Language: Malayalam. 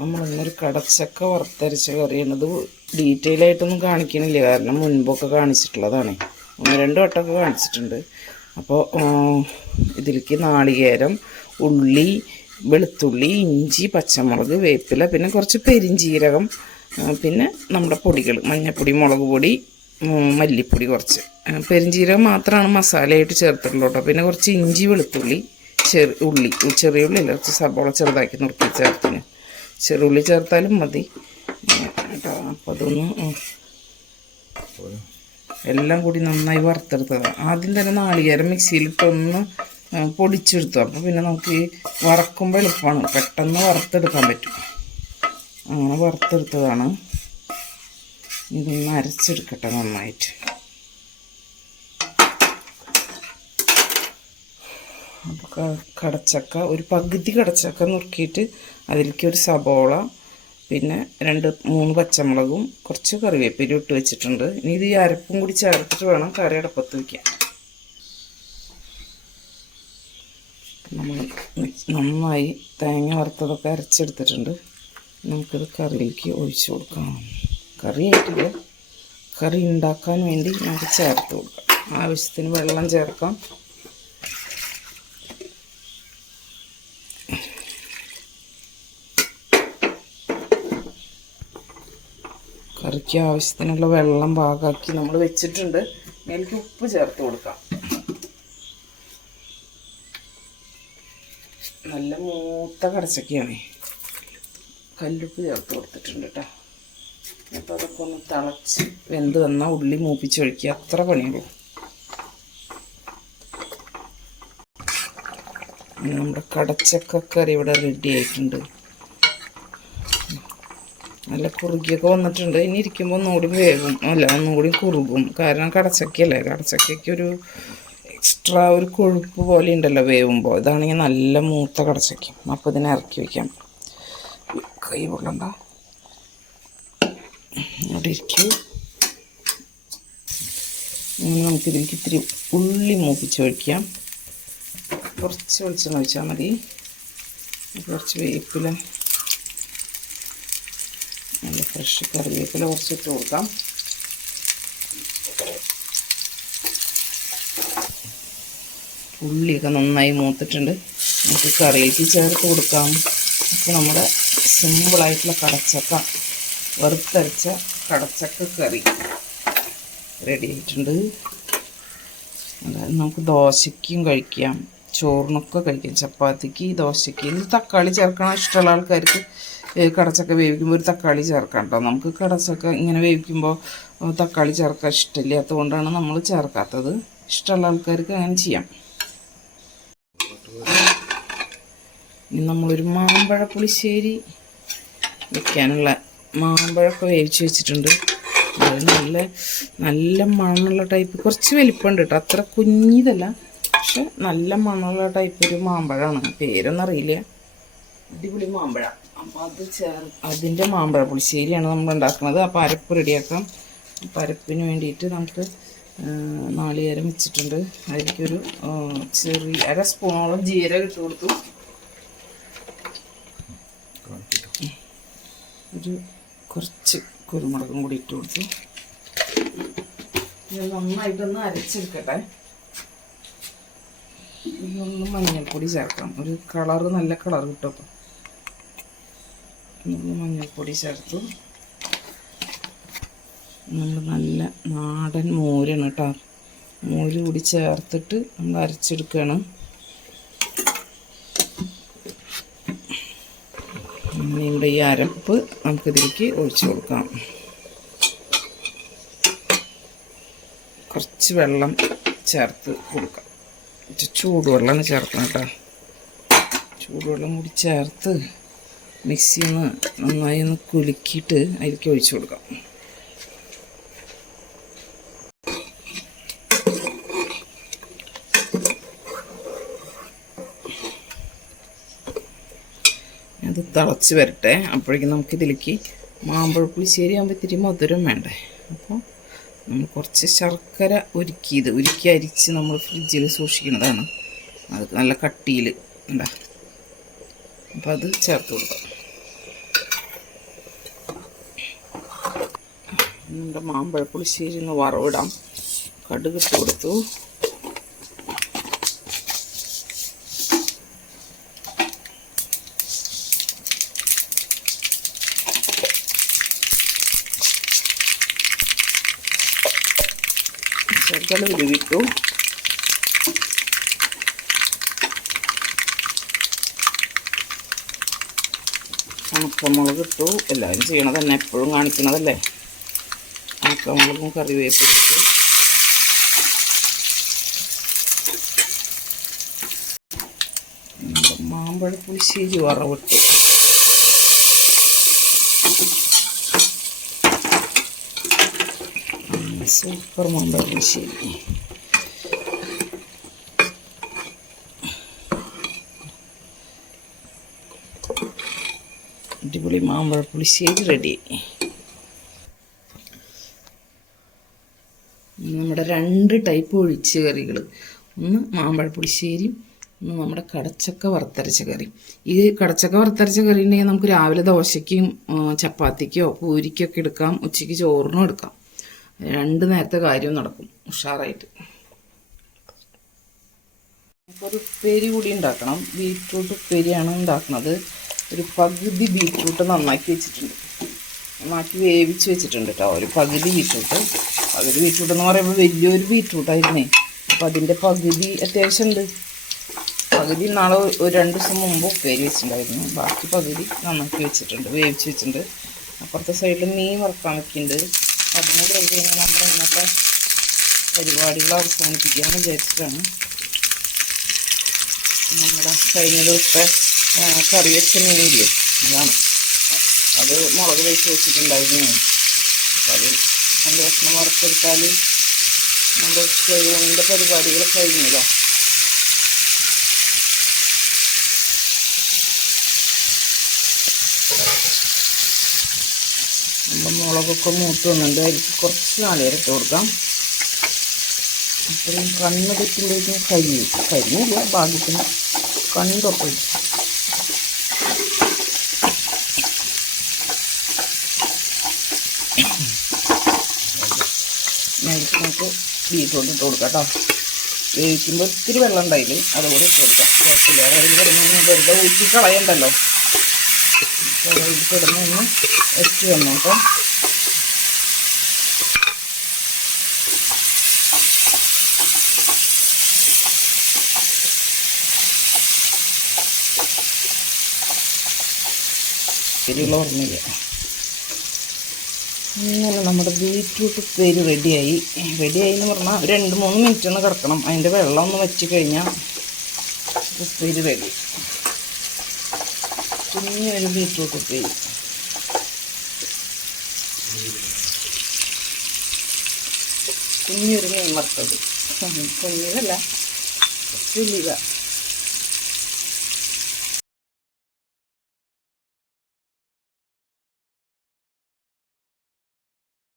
നമ്മളിന്നൊരു കടച്ചക്ക വറുത്തരച്ച കറിയാണ് ഇത് ഡീറ്റെയിൽ ആയിട്ടൊന്നും കാണിക്കണില്ല. കാരണം മുൻപൊക്കെ കാണിച്ചിട്ടുള്ളതാണ്. ഒന്ന് രണ്ട് വട്ടമൊക്കെ കാണിച്ചിട്ടുണ്ട്. അപ്പോൾ ഇതിലേക്ക് നാളികേരം ഉള്ളി വെളുത്തുള്ളി ഇഞ്ചി പച്ചമുളക് വേപ്പില പിന്നെ കുറച്ച് പെരിഞ്ചീരകം പിന്നെ നമ്മുടെ പൊടികൾ മഞ്ഞപ്പൊടി മുളക് പൊടി മല്ലിപ്പൊടി കുറച്ച്. പെരിഞ്ചീരകം മാത്രമാണ് മസാലയായിട്ട് ചേർത്തിട്ടുള്ളൂ കേട്ടോ. പിന്നെ കുറച്ച് ഇഞ്ചി വെളുത്തുള്ളി ചെറു ഉള്ളി ചെറിയ ഉള്ളി കുറച്ച് സബോള ചെറുതാക്കി നുറുക്കി ചേർത്തിന്. ചെറുള്ളി ചേർത്താലും മതി. കേട്ടോ അപ്പോൾ അതൊന്ന് എല്ലാം കൂടി നന്നായി വറുത്തെടുത്തതാണ് ആദ്യം തന്നെ നാളികേരം മിക്സിയിലിട്ടൊന്ന് പൊടിച്ചെടുത്തു. അപ്പോൾ പിന്നെ നമുക്ക് ഈ വറക്കുമ്പോൾ എളുപ്പമാണ് പെട്ടെന്ന് വറുത്തെടുക്കാൻ പറ്റും. അങ്ങനെ വറുത്തെടുത്തതാണ്. ഇതൊന്ന് അരച്ചെടുക്കട്ടെ നന്നായിട്ട് അപ്പോൾ ക- കടച്ചക്ക ഒരു പകുതി കടച്ചക്ക നുറുക്കിയിട്ട് അതിലേക്ക് ഒരു സബോള പിന്നെ രണ്ട് മൂന്ന് പച്ചമുളകും കുറച്ച് കറിവേപ്പിലും ഇട്ട് വെച്ചിട്ടുണ്ട്. ഇനി ഇത് ഈ അരപ്പും കൂടി ചേർത്തിട്ട് വേണം കറി അടപ്പത്ത് വയ്ക്കാൻ നമ്മൾ നന്നായി തേങ്ങ വറുത്തതൊക്കെ അരച്ചെടുത്തിട്ടുണ്ട്. നമുക്കിത് കറിയിലേക്ക് ഒഴിച്ചു കൊടുക്കാം. കറി ആയിട്ടില്ല. കറി ഉണ്ടാക്കാൻ വേണ്ടി നമുക്ക് ചേർത്ത് കൊടുക്കാം. ആവശ്യത്തിന് വെള്ളം ചേർക്കാം. കറിക്ക് ആവശ്യത്തിനുള്ള വെള്ളം പാകാക്കി നമ്മൾ വെച്ചിട്ടുണ്ട്. മേലേക്ക് ഉപ്പ് ചേർത്ത് കൊടുക്കാം. നല്ല മൂത്ത കടച്ചക്കയാണ് കല്ലുപ്പ് ചേർത്ത് കൊടുത്തിട്ടുണ്ട് കേട്ടോ. അപ്പോൾ അതൊക്കെ ഒന്ന് തിളച്ച് വെന്ത് വന്നാൽ ഉള്ളി മൂപ്പിച്ചൊഴിക്കുക. അത്ര പണിയുള്ളൂ. നമ്മുടെ കടച്ചക്ക കറി ഇവിടെ റെഡി ആയിട്ടുണ്ട്. നല്ല കുറുകിയൊക്കെ വന്നിട്ടുണ്ട്. ഇനി ഇരിക്കുമ്പോൾ ഒന്നുകൂടി വേഗം അല്ല ഒന്നുകൂടി കുറുകും. കാരണം കടച്ചക്കയല്ലേ? കടച്ചക്കയ്ക്ക് ഒരു എക്സ്ട്രാ ഒരു കൊഴുപ്പ് പോലെ ഉണ്ടല്ലോ വേവുമ്പോൾ ഇതാണെങ്കിൽ നല്ല മൂത്ത കടച്ചക്ക. അപ്പോൾ ഇതിനെ ഇറക്കി വയ്ക്കാം കൈ കൊള്ളണ്ട അവിടെ ഇരിക്കും. നമുക്കിതിലേക്ക് ഇത്തിരി ഉള്ളി മൂപ്പിച്ച് ഒഴിക്കാം. കുറച്ച് വെളിച്ചെണ്ണ ഒഴിച്ചാൽ മതി. കുറച്ച് വേപ്പില. ഫ്രഷ് കറിവേപ്പില കുറച്ച് ഇട്ട് കൊടുക്കാം ഉള്ളിയൊക്കെ നന്നായി മൂത്തിട്ടുണ്ട്. നമുക്ക് കറിയിലേക്ക് ചേർത്ത് കൊടുക്കാം. അപ്പോൾ നമ്മുടെ സിമ്പിളായിട്ടുള്ള കടച്ചക്ക വറുത്തരച്ച കടച്ചക്ക കറി റെഡി ആയിട്ടുണ്ട്. അതായത് നമുക്ക് ദോശയ്ക്കും കഴിക്കാം ചോറിനൊക്കെ കഴിക്കാം ചപ്പാത്തിക്ക് ദോശയ്ക്ക്. തക്കാളി ചേർക്കണം ഇഷ്ടമുള്ള ആൾക്കാർക്ക്. കടച്ചക്ക വേവിക്കുമ്പോൾ ഒരു തക്കാളി ചേർക്കാം കേട്ടോ നമുക്ക് കടച്ചക്ക ഇങ്ങനെ വേവിക്കുമ്പോൾ തക്കാളി ചേർക്കാൻ ഇഷ്ടമില്ലാത്തത് കൊണ്ടാണ് നമ്മൾ ചേർക്കാത്തത്. ഇഷ്ടമുള്ള ആൾക്കാർക്ക് അങ്ങനെ ചെയ്യാം. ഇനി നമ്മളൊരു മാമ്പഴ പുളിശ്ശേരി വെക്കാനുള്ള മാമ്പഴമൊക്കെ വേവിച്ച് വെച്ചിട്ടുണ്ട്. അത് നല്ല നല്ല മണമുള്ള ടൈപ്പ്. കുറച്ച് വലിപ്പമുണ്ട് കേട്ടോ അത്ര കുഞ്ഞിതല്ല പക്ഷെ നല്ല മണമുള്ള ടൈപ്പ് ഒരു മാമ്പഴമാണ്. പേരൊന്നും അറിയില്ല. അടിപൊളി മാമ്പഴ. അപ്പോൾ അത് ചേർ അതിന്റെ മാമ്പഴ പുളിശ്ശേരിയാണ് നമ്മൾ ഉണ്ടാക്കുന്നത്. അപ്പോൾ അരപ്പ് റെഡിയാക്കാം. അപ്പോൾ അരപ്പിന് വേണ്ടിയിട്ട് നമുക്ക് നാളികേരം വെച്ചിട്ടുണ്ട്. അതിലേക്കൊരു ചെറിയ അര സ്പൂണോളം ജീരകം ഇട്ട് കൊടുത്തു. ഒരു കുറച്ച് കുരുമുളകും കൂടി ഇട്ട് കൊടുത്തു. നന്നായിട്ടൊന്ന് അരച്ചെടുക്കട്ടെ. ഇതൊന്ന് മഞ്ഞൾപ്പൊടി ചേർക്കാം. ഒരു കളറ് നല്ല കളർ കിട്ടും അപ്പം. ഒന്ന് മഞ്ഞൾപ്പൊടി ചേർത്തു. നമ്മൾ നല്ല നാടൻ മോരാണ് കേട്ടോ. മോര് കൂടി ചേർത്തിട്ട് നമ്മൾ അരച്ചെടുക്കുകയാണ്. നമ്മുടെ ഈ അരപ്പ് നമുക്കിതിലേക്ക് ഒഴിച്ചു കൊടുക്കാം. കുറച്ച് വെള്ളം ചേർത്ത് കൊടുക്കാം. ചൂടുവെള്ളമാണ് ചേർക്കണം കേട്ടോ. ചൂടുവെള്ളം കൂടി ചേർത്ത് മിക്സി ഒന്ന് നന്നായി ഒന്ന് കുലുക്കിയിട്ട് അതിലേക്ക് ഒഴിച്ചു കൊടുക്കാം. അത് തിളച്ച് വരട്ടെ. അപ്പോഴേക്കും നമുക്ക് ഇതിലേക്ക് മാമ്പഴ പുളിശ്ശേരി ആകുമ്പോൾ ഇത്തിരി മധുരം വേണ്ടേ. അപ്പോൾ നമ്മൾ കുറച്ച് ശർക്കര ഉരുക്കിയത് ഉരുക്കി അരിച്ച് നമ്മൾ ഫ്രിഡ്ജിൽ സൂക്ഷിക്കുന്നതാണ്. അത് നല്ല കട്ടിയിൽ ഉണ്ടാ അപ്പോൾ അത് ചേർത്ത് കൊടുക്കാം. നമ്മുടെ മാമ്പഴ ഒന്ന് വറവിടാം. കടുക് ഇട്ട് കൊടുത്തു. ശകല ഉരുവിട്ടു ഉണക്കമുളക് ഇട്ടു എല്ലാവരും ചെയ്യണതന്നെ എപ്പോഴും കാണിക്കണതല്ലേ? ഉണക്കമുളകും കറിവേപ്പില ഇട്ടു നമ്മുടെ മാമ്പഴ പുളിശ്ശേരി വറവിട്ടു ഉം, സൂപ്പർ മാമ്പഴ പുളിശ്ശേരി അടിപൊളി മാമ്പഴ പുളിശ്ശേരി റെഡി നമ്മുടെ രണ്ട് ടൈപ്പ് ഒഴിച്ച് കറികൾ ഒന്ന് മാമ്പഴ പുളിശ്ശേരിയും ഒന്ന് നമ്മുടെ കടച്ചക്ക വറുത്തരച്ച കറി. ഈ കടച്ചക്ക വറുത്തരച്ച കറി ഉണ്ടെങ്കിൽ നമുക്ക് രാവിലെ ദോശയ്ക്കും ചപ്പാത്തിക്കോ പൂരിക്കൊക്കെ എടുക്കാം ഉച്ചയ്ക്ക് ചോറിനും എടുക്കാം. രണ്ട് നേരത്തെ കാര്യവും നടക്കും ഉഷാറായിട്ട്. ഒരു ഉപ്പേരി കൂടി ഉണ്ടാക്കണം. ബീറ്റ്റൂട്ട് ഉപ്പേരിയാണ് ഉണ്ടാക്കുന്നത്. ഒരു പകുതി ബീറ്റ്റൂട്ട് നന്നാക്കി വെച്ചിട്ടുണ്ട്. നന്നാക്കി വേവിച്ച് വെച്ചിട്ടുണ്ട് കേട്ടോ ഒരു പകുതി ബീറ്റ്റൂട്ട്. പകുതി ബീറ്റ്റൂട്ട് എന്ന് പറയുമ്പോൾ വലിയൊരു ബീറ്റ്റൂട്ടായിരുന്നേ അപ്പം അതിന്റെ പകുതി അത്യാവശ്യം ഉണ്ട്. പകുതി നാളെ ഒരു രണ്ട് ദിവസം മുമ്പ് ഉപ്പേരി വെച്ചിട്ടുണ്ടായിരുന്നു. ബാക്കി പകുതി നന്നാക്കി വെച്ചിട്ടുണ്ട്. വേവിച്ച് വെച്ചിട്ടുണ്ട്. അപ്പുറത്തെ സൈഡിൽ മീൻ വറുക്കാൻ വെക്കുന്നുണ്ട് അതിന് കഴിഞ്ഞ് കഴിഞ്ഞാൽ നമ്മുടെ ഇന്നത്തെ പരിപാടികൾ അവസാനിപ്പിക്കാമെന്ന് വിചാരിച്ചിട്ടാണ്. നമ്മുടെ കഴിഞ്ഞ ദിവസത്തെ കറി വെച്ച മീനില്ലേ? അതാണ്. അത് മുളക് വെച്ച് വെച്ചിട്ടുണ്ടായിരുന്നു. അത് രണ്ട് കഷ്ണം വറുത്തെടുത്താൽ നമ്മുടെ ചെറുവിന്റെ പരിപാടികൾ കഴിഞ്ഞല്ലോ നമ്മുടെ മുളകൊക്കെ മൂത്ത് വന്നിട്ടുണ്ട്. അതിലേക്ക് കുറച്ച് നാളികേരം ഇട്ട് കൊടുക്കാം. അപ്പോഴും കണ്ണ് തെറ്റുമ്പോഴേക്കും കരിയും കരിയില്ല ഭാഗ്യത്തിന് കണ്ടൊക്കെ ഇട്ടു. നേരത്തെ നമുക്ക് ബീറ്റ്റൂട്ട് ഇട്ട് കൊടുക്കാം കേട്ടോ. വേവിക്കുമ്പോൾ ഒത്തിരി വെള്ളം ഉണ്ടായില്ല അതുപോലെ ഇട്ട് കൊടുക്കാം. കുഴപ്പമില്ല അതായത് കിടന്നു വെറുതെ ഊറ്റി കളയണ്ടല്ലോ. അതിൽ കിടന്നൊന്ന് വെച്ച് വന്നു കേട്ടോ. എരിവുള്ള ഓർമ്മയില്ല ഇങ്ങനെ നമ്മുടെ ബീറ്റ്റൂട്ട് പേര് റെഡിയായി. റെഡിയായി എന്ന് പറഞ്ഞാൽ രണ്ട് മൂന്ന് മിനിറ്റ് ഒന്ന് കിടക്കണം. അതിന്റെ വെള്ളം ഒന്ന് വച്ച് കഴിഞ്ഞാൽ ഉപ്പേര് റെഡി. കുഞ്ഞൊരു ബീറ്റ്റൂട്ട് ഉപ്പേരി. കുഞ്ഞൊരു മീൻ വറുത്തത്. കുഞ്ഞിതല്ല വലിയ